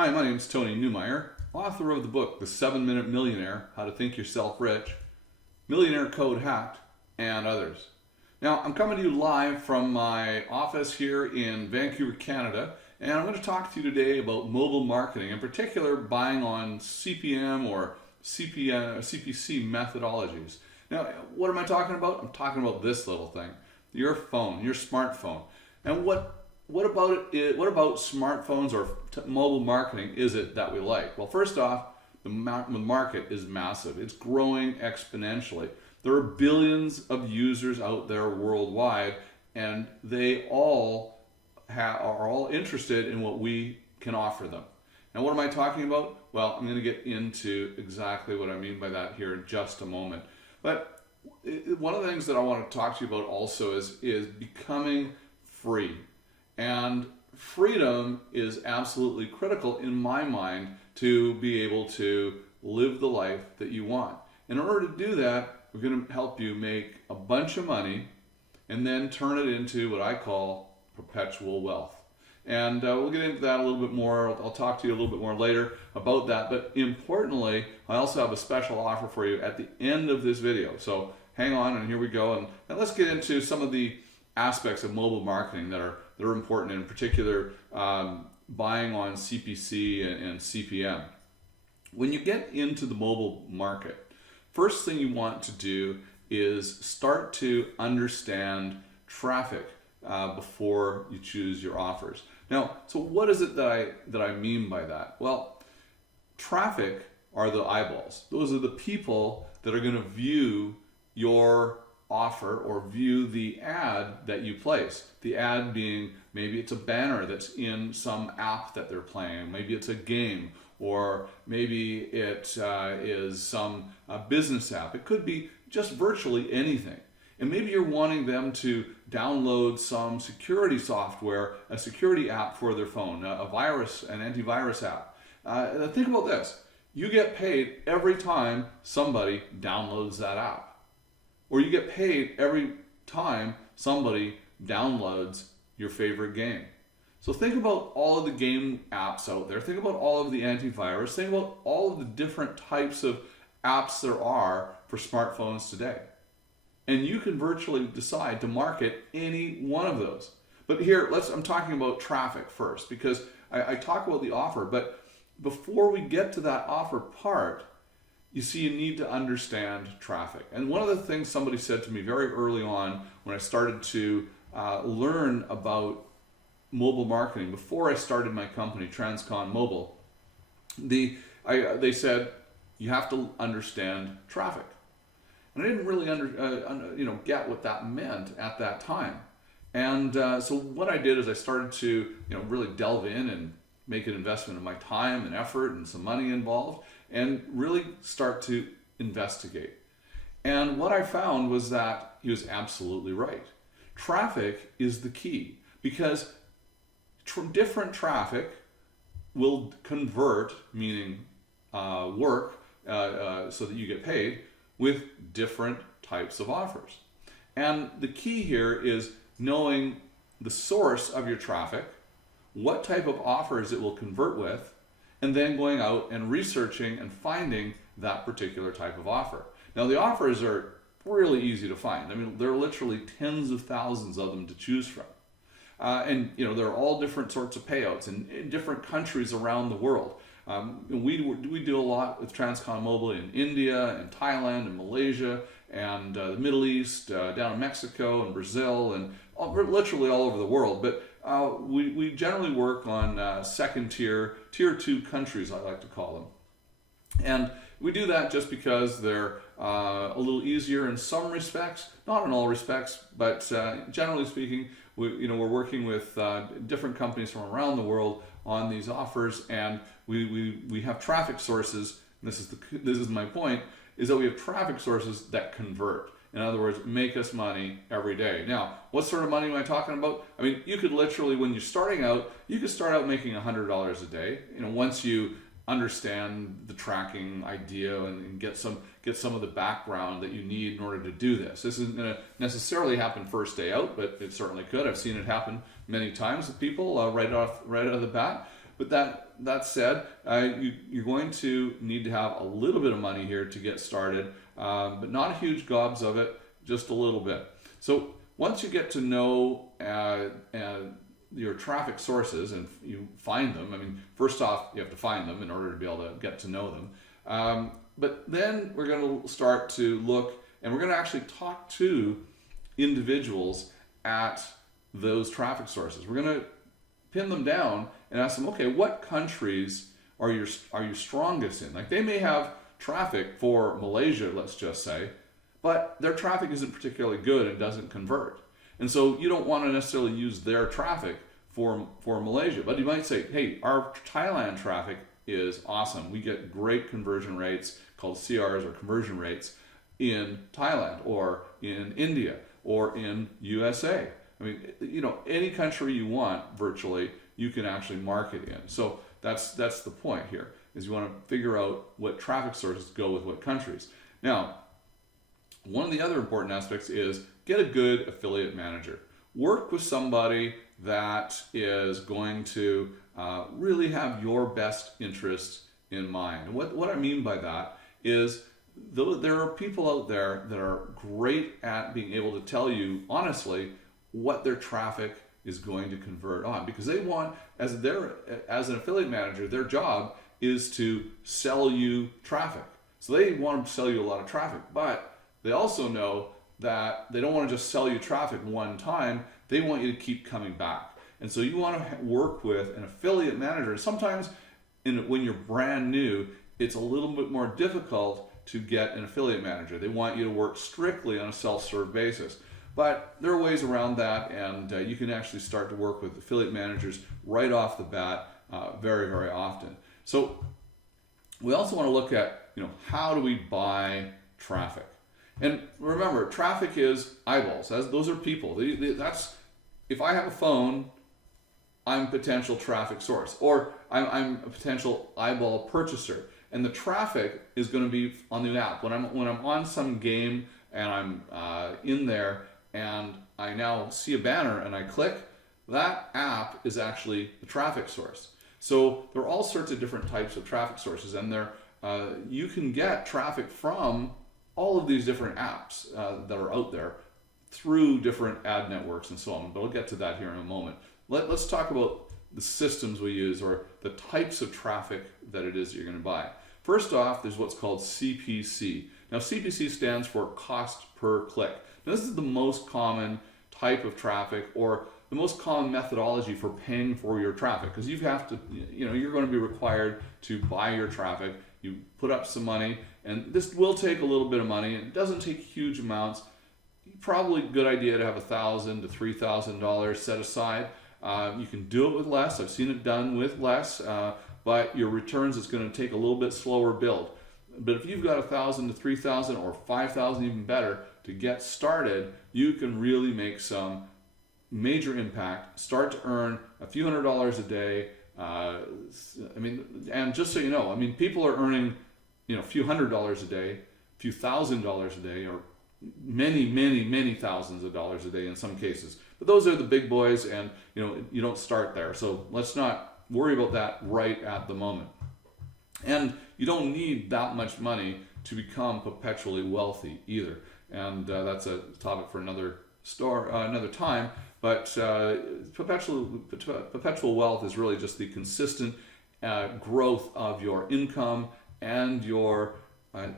Hi, my name is Tony Newmeyer, author of the book, The 7-Minute Millionaire, How to Think Yourself Rich, Millionaire Code Hacked, and others. Now, I'm coming to you live from my office here in Vancouver, Canada, and I'm going to talk to you today about mobile marketing, in particular buying on CPM or CPC methodologies. Now, what am I talking about? I'm talking about this little thing, your phone, your smartphone. And what about smartphones or mobile marketing is it that we like? Well, first off, the market is massive. It's growing exponentially. There are billions of users out there worldwide, and they all are all interested in what we can offer them. And what am I talking about? Well, I'm going to get into exactly what I mean by that here in just a moment. But one of the things that I want to talk to you about also is becoming free. And freedom is absolutely critical in my mind to be able to live the life that you want. In order to do that, we're going to help you make a bunch of money and then turn it into what I call perpetual wealth. And we'll get into that a little bit more. I'll talk to you a little bit more later about that. But importantly, I also have a special offer for you at the end of this video. So hang on, and here we go. And let's get into some of the aspects of mobile marketing that are important, in particular buying on CPC and CPM. When you get into the mobile market, first thing you want to do is start to understand traffic before you choose your offers. Now, so what is it that I mean by that? Well, traffic are the eyeballs. Those are the people that are going to view your offer or view the ad that you place. The ad being, maybe it's a banner that's in some app that they're playing, maybe it's a game, or maybe it is some business app. It could be just virtually anything. And maybe you're wanting them to download some security software, a security app for their phone, an antivirus app. Think about this. You get paid every time somebody downloads that app. Or you get paid every time somebody downloads your favorite game. So think about all of the game apps out there. Think about all of the antivirus. Think about all of the different types of apps there are for smartphones today. And you can virtually decide to market any one of those. But here, I'm talking about traffic first, because I talk about the offer, but before we get to that offer part, you see, you need to understand traffic. And one of the things somebody said to me very early on when I started to learn about mobile marketing, before I started my company, Transcon Mobile, they said, you have to understand traffic. And I didn't really get what that meant at that time. And so what I did is I started to really delve in and make an investment of my time and effort and some money involved, and really start to investigate. And what I found was that he was absolutely right. Traffic is the key, because different traffic will convert, meaning work, so that you get paid, with different types of offers. And the key here is knowing the source of your traffic, what type of offers it will convert with, and then going out and researching and finding that particular type of offer. Now, the offers are really easy to find. I mean, there are literally tens of thousands of them to choose from. And there are all different sorts of payouts in different countries around the world. We do a lot with Transcon Mobile in India and Thailand and Malaysia and the Middle East, down in Mexico and Brazil, and literally all over the world. But we generally work on second tier 2 countries, I like to call them. And we do that just because they're a little easier in some respects, not in all respects, but generally speaking, we're working with different companies from around the world on these offers, and we have traffic sources. And this is my point, is that we have traffic sources that convert. In other words, make us money every day. Now, what sort of money am I talking about? I mean, you could literally, when you're starting out, you could start out making $100 a day. Once you understand the tracking idea and get some of the background that you need in order to do this. This isn't going to necessarily happen first day out, but it certainly could. I've seen it happen many times with people right out of the bat. But that said, you're going to need to have a little bit of money here to get started, but not huge gobs of it, just a little bit. So once you get to know your traffic sources and you find them, I mean, first off, you have to find them in order to be able to get to know them. But then we're going to start to look, and we're going to actually talk to individuals at those traffic sources. We're going to pin them down and ask them, okay, what countries are you strongest in? Like, they may have traffic for Malaysia, let's just say, but their traffic isn't particularly good and doesn't convert. And so you don't want to necessarily use their traffic for Malaysia. But you might say, hey, our Thailand traffic is awesome. We get great conversion rates called CRs, or conversion rates, in Thailand or in India or in USA. I mean, you know, any country you want, virtually, you can actually market in. So that's the point here, is you want to figure out what traffic sources go with what countries. Now, one of the other important aspects is get a good affiliate manager. Work with somebody that is going to really have your best interests in mind. And what I mean by that is, though there are people out there that are great at being able to tell you honestly what their traffic is going to convert on, because they want, as an affiliate manager, their job is to sell you traffic. So they want to sell you a lot of traffic, but they also know that they don't want to just sell you traffic one time. They want you to keep coming back. And so you want to work with an affiliate manager. Sometimes when you're brand new, it's a little bit more difficult to get an affiliate manager. They want you to work strictly on a self-serve basis. But there are ways around that, and you can actually start to work with affiliate managers right off the bat very, very often. So we also want to look at, you know, how do we buy traffic? And remember, traffic is eyeballs. Those are people. That's, if I have a phone, I'm a potential traffic source, or I'm a potential eyeball purchaser. And the traffic is going to be on the app. When I'm on some game and I'm in there and I now see a banner and I click, that app is actually the traffic source. So there are all sorts of different types of traffic sources, and you can get traffic from all of these different apps that are out there through different ad networks and so on. But I'll get to that here in a moment. Let's talk about the systems we use, or the types of traffic that it is you're going to buy. First off, there's what's called CPC. Now, CPC stands for cost per click. Now, this is the most common type of traffic, or the most common methodology for paying for your traffic, because you have to, you know, you're going to be required to buy your traffic. You put up some money, and this will take a little bit of money. It doesn't take huge amounts. Probably a good idea to have $1,000 to $3,000 set aside. You can do it with less. I've seen it done with less, but your returns is going to take a little bit slower build. But if you've got $1,000 to $3,000 or $5,000, even better, to get started, you can really make some major impact. Start to earn a few $100s a day. I mean, and just so you know, I mean, people are earning, you know, a few $100s a day, a few $1,000s a day, or many thousands of dollars a day in some cases. But those are the big boys, and you know, you don't start there. So let's not worry about that right at the moment. And you don't need that much money to become perpetually wealthy either. And that's a topic for another time. But perpetual wealth is really just the consistent growth of your income and your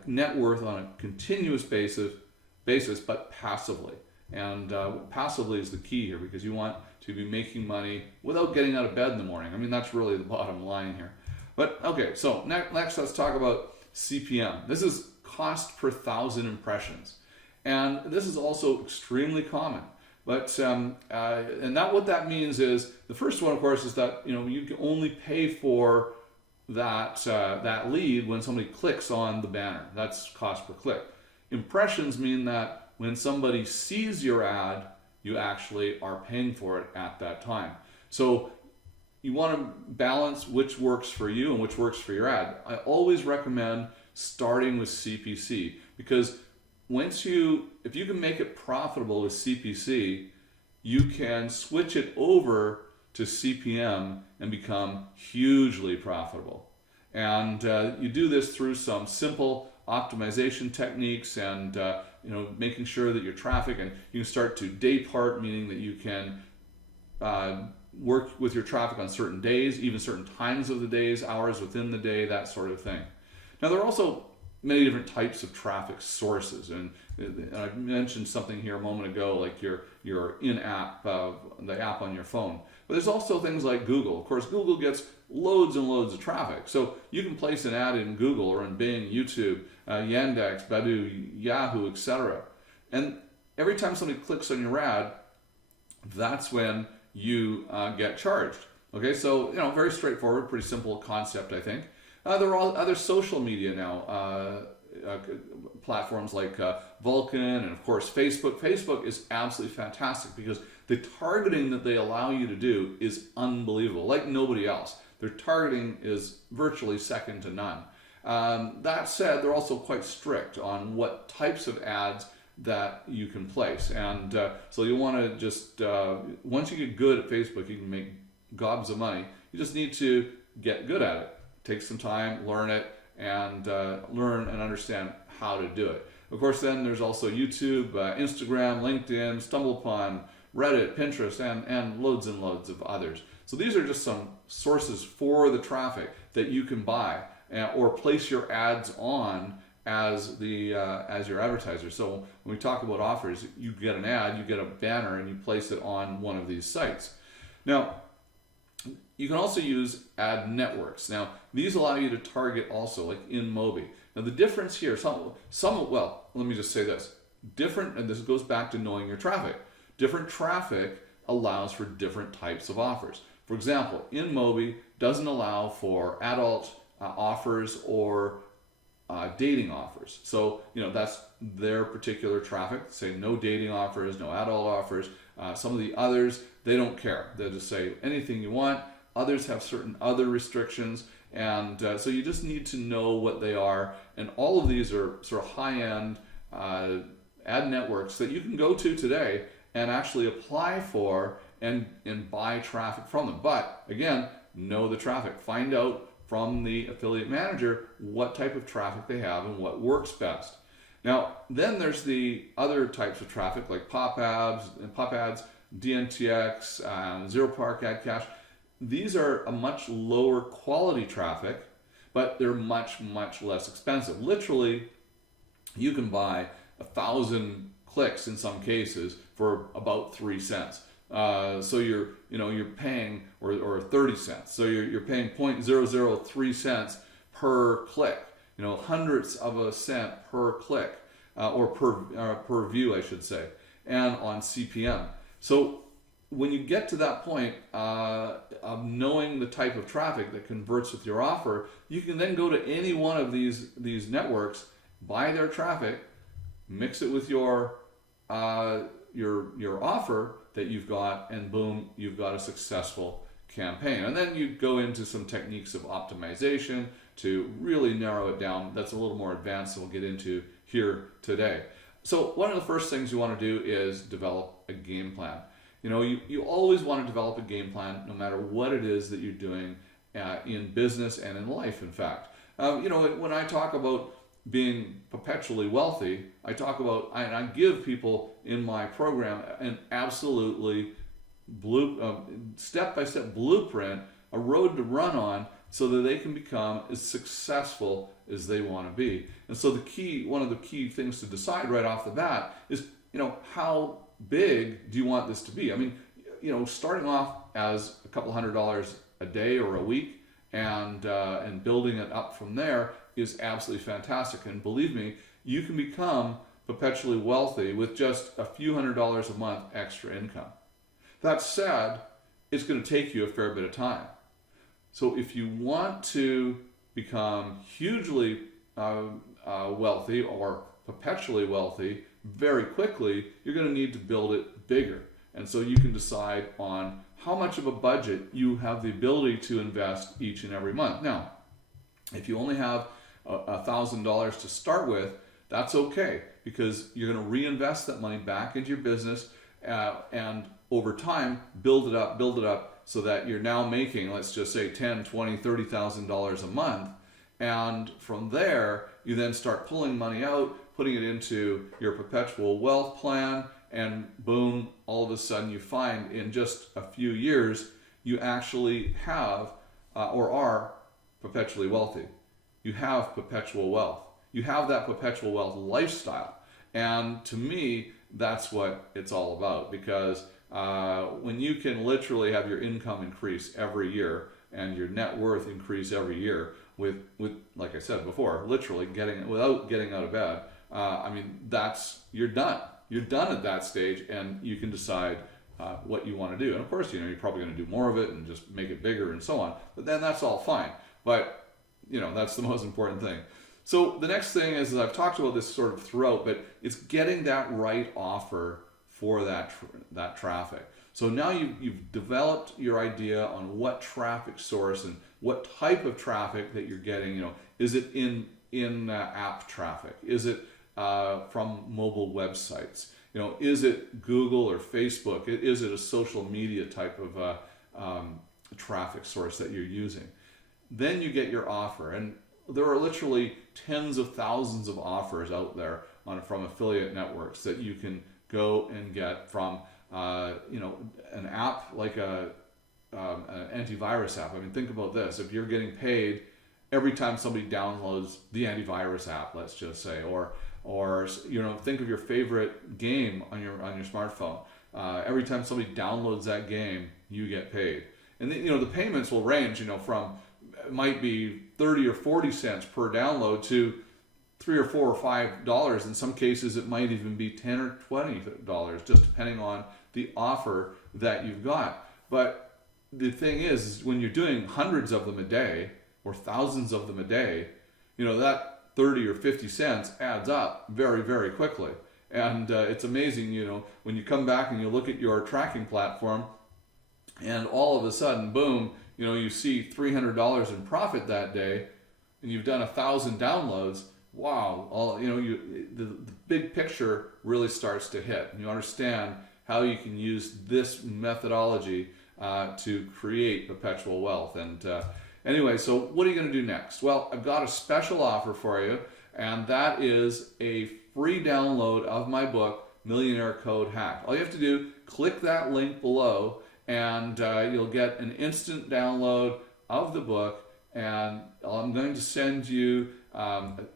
net worth on a continuous basis, but passively. And passively is the key here, because you want to be making money without getting out of bed in the morning. I mean, that's really the bottom line here. But okay, so next let's talk about CPM. This is cost per 1,000 impressions. And this is also extremely common. But and what that means is, the first one, of course, is that, you know, you can only pay for that lead when somebody clicks on the banner. That's cost per click. Impressions mean that when somebody sees your ad, you actually are paying for it at that time. So you want to balance which works for you and which works for your ad. I always recommend starting with CPC, because if you can make it profitable with CPC, you can switch it over to CPM and become hugely profitable. And you do this through some simple optimization techniques and making sure that your traffic, and you can start to day part, meaning that you can work with your traffic on certain days, even certain times of the days, hours within the day, that sort of thing. Now, there are also many different types of traffic sources, and I mentioned something here a moment ago, like your in-app, the app on your phone. But there's also things like Google. Of course, Google gets loads and loads of traffic. So you can place an ad in Google or in Bing, YouTube, Yandex, Baidu, Yahoo, etc. And every time somebody clicks on your ad, that's when you get charged. Okay, so very straightforward, pretty simple concept, I think. There are all other social media now, platforms like Vulcan, and of course Facebook. Facebook is absolutely fantastic because the targeting that they allow you to do is unbelievable, like nobody else. Their targeting is virtually second to none. That said, they're also quite strict on what types of ads that you can place. And so you want to just, once you get good at Facebook, you can make gobs of money. You just need to get good at it. Take some time, learn it, and learn and understand how to do it. Of course, then there's also YouTube, Instagram, LinkedIn, StumbleUpon, Reddit, Pinterest, and loads of others. So these are just some sources for the traffic that you can buy or place your ads on as your advertiser. So when we talk about offers, you get an ad, you get a banner, and you place it on one of these sites. Now, you can also use ad networks. Now, these allow you to target also, like Inmobi. Now, the difference here, well, let me just say this. And this goes back to knowing your traffic. Different traffic allows for different types of offers. For example, Inmobi doesn't allow for adult offers or dating offers. So, that's their particular traffic. Say no dating offers, no adult offers. Some of the others, they don't care. They'll just say anything you want. Others have certain other restrictions. And so you just need to know what they are. And all of these are sort of high-end ad networks that you can go to today and actually apply for and buy traffic from them. But again, know the traffic. Find out from the affiliate manager what type of traffic they have and what works best. Now, then there's the other types of traffic like pop ads, DNTX, ZeroPark, AdCash. These are a much lower quality traffic, but they're much less expensive. Literally, you can buy 1,000 clicks in some cases for about 3 cents. So you're paying or 30 cents. So you're paying 0.003 cents per click. Hundredths of a cent per click or per view, I should say, and on CPM. So when you get to that point of knowing the type of traffic that converts with your offer, you can then go to any one of these networks, buy their traffic, mix it with your offer that you've got, and boom, you've got a successful campaign. And then you go into some techniques of optimization to really narrow it down. That's a little more advanced than we'll get into here today. So one of the first things you want to do is develop a game plan. You always want to develop a game plan no matter what it is that you're doing in business and in life, in fact. When I talk about being perpetually wealthy, I talk about, and I give people in my program an absolutely step-by-step blueprint, a road to run on, so that they can become as successful as they want to be. And so one of the key things to decide right off the bat is, how big do you want this to be? I mean, starting off as a couple $100 a day or a week and building it up from there is absolutely fantastic. And believe me, you can become perpetually wealthy with just a few $100s a month extra income. That said, it's going to take you a fair bit of time. So if you want to become hugely wealthy or perpetually wealthy very quickly, you're going to need to build it bigger. And so you can decide on how much of a budget you have the ability to invest each and every month. Now, if you only have $1,000 to start with, that's okay, because you're going to reinvest that money back into your business and over time build it up, so that you're now making, let's just say, $10, $20, $30,000 a month. And from there, you then start pulling money out, putting it into your perpetual wealth plan, and boom, all of a sudden you find in just a few years, you actually have or are perpetually wealthy. You have perpetual wealth. You have that perpetual wealth lifestyle. And to me, that's what it's all about, because when you can literally have your income increase every year and your net worth increase every year with like I said before, literally without getting out of bed, I mean, you're done. You're done at that stage, and you can decide what you want to do. And of course, you're probably going to do more of it and just make it bigger and so on. But then that's all fine. But that's the most important thing. So the next thing is, I've talked about this sort of throughout, but it's getting that right offer for that traffic. So now you've developed your idea on what traffic source and what type of traffic that you're getting. Is it in app traffic? Is it from mobile websites? Is it Google or Facebook? Is it a social media type of traffic source that you're using? Then you get your offer, and there are literally tens of thousands of offers out there from affiliate networks that you can go and get from an app like an antivirus app. I mean, think about this. If you're getting paid every time somebody downloads the antivirus app, let's just say, or think of your favorite game on your smartphone. Every time somebody downloads that game, you get paid. And the payments will range, from, it might be 30 or 40 cents per download to $3 or $4 or $5. In some cases, it might even be $10 or $20, just depending on the offer that you've got. But the thing is when you're doing hundreds of them a day or thousands of them a day, that 30 or 50 cents adds up very, very quickly. And it's amazing, when you come back and you look at your tracking platform, and all of a sudden, boom, you see $300 in profit that day, and you've done 1,000 downloads. Wow, the big picture really starts to hit, and you understand how you can use this methodology to create perpetual wealth. And anyway, so what are you going to do next? Well, I've got a special offer for you, and that is a free download of my book, Millionaire Code Hacked. All you have to do, click that link below, and you'll get an instant download of the book. And I'm going to send you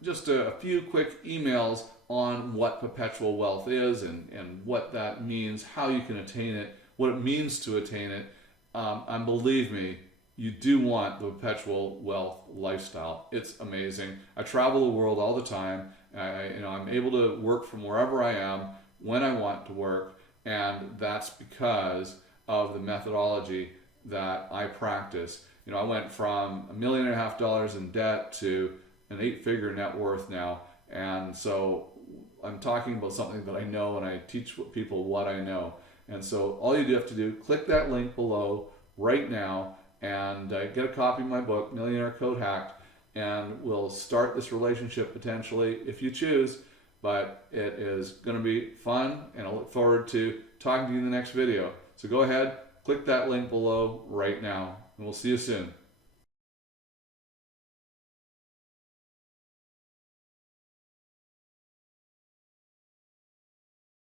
just a few quick emails on what perpetual wealth is and what that means, how you can attain it, what it means to attain it. And believe me, you do want the perpetual wealth lifestyle. It's amazing. I travel the world all the time. I'm able to work from wherever I am when I want to work, and that's because of the methodology that I practice. I went from $1.5 million in debt to an 8-figure net worth now, and so I'm talking about something that I know, and I teach people what I know. And so all you have to do, click that link below right now and get a copy of my book, Millionaire Code Hacked, and we'll start this relationship potentially if you choose. But it is going to be fun, and I look forward to talking to you in the next video. So go ahead, click that link below right now, and we'll see you soon.